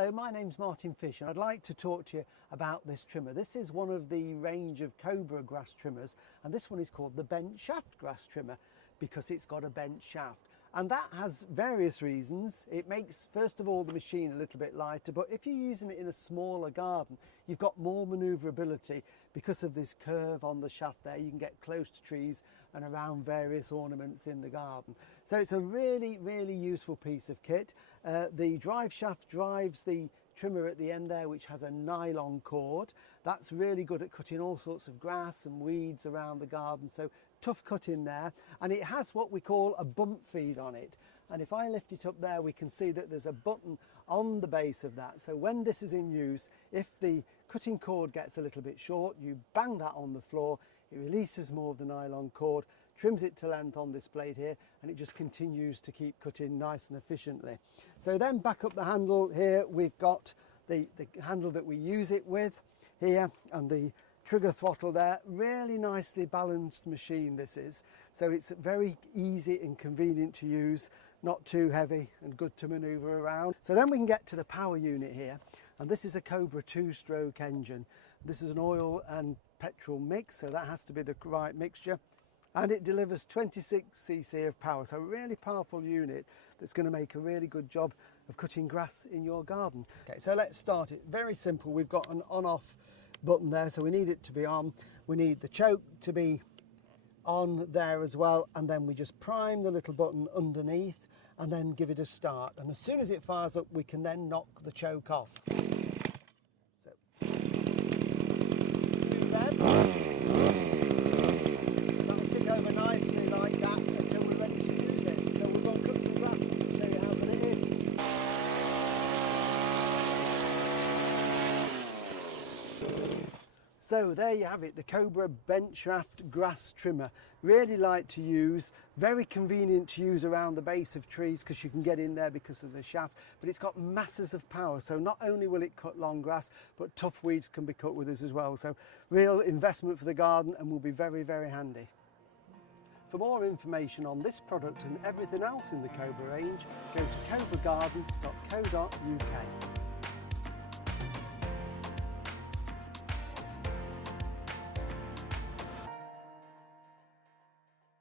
Hello, my name's Martin Fish and I'd like to talk to you about this trimmer. This is one of the range of Cobra grass trimmers, and this one is called the bent shaft grass trimmer because it's got a bent shaft. And that has various reasons. It makes, first of all, the machine a little bit lighter, but if you're using it in a smaller garden, you've got more manoeuvrability because of this curve on the shaft there. You can get close to trees and around various ornaments in the garden. So it's a really, really useful piece of kit. The drive shaft drives the trimmer at the end there, which has a nylon cord. That's really good at cutting all sorts of grass and weeds around the garden, so tough cutting there. And it has what we call a bump feed on it, and if I lift it up there we can see that there's a button on the base of that, so when this is in use, if the cutting cord gets a little bit short, you bang that on the floor, it releases more of the nylon cord, trims it to length on this blade here, and it just continues to keep cutting nice and efficiently. So then back up the handle here, we've got the handle that we use it with here, and the trigger throttle there. Really nicely balanced machine this is, so it's very easy and convenient to use, not too heavy and good to maneuver around. So then we can get to the power unit here, and this is a Cobra 2-stroke engine. This is an oil and petrol mix, so that has to be the right mixture, and it delivers 26cc of power, so a really powerful unit that's going to make a really good job of cutting grass in your garden. Okay, so let's start it. Very simple. We've got an on-off button there, so we need it to be on. We need the choke to be on there as well, and then we just prime the little button underneath and then give it a start, and as soon as it fires up we can then knock the choke off. So that'll tick over nicely like that until we're ready to use it. So we're going to cut some grass and show you how good it is. So there you have it, the Cobra bent shaft grass trimmer. Really light to use, very convenient to use around the base of trees because you can get in there because of the shaft, but it's got masses of power, so not only will it cut long grass, but tough weeds can be cut with this as well. So real investment for the garden and will be very, very handy. For more information on this product and everything else in the Cobra range, go to cobragarden.co.uk.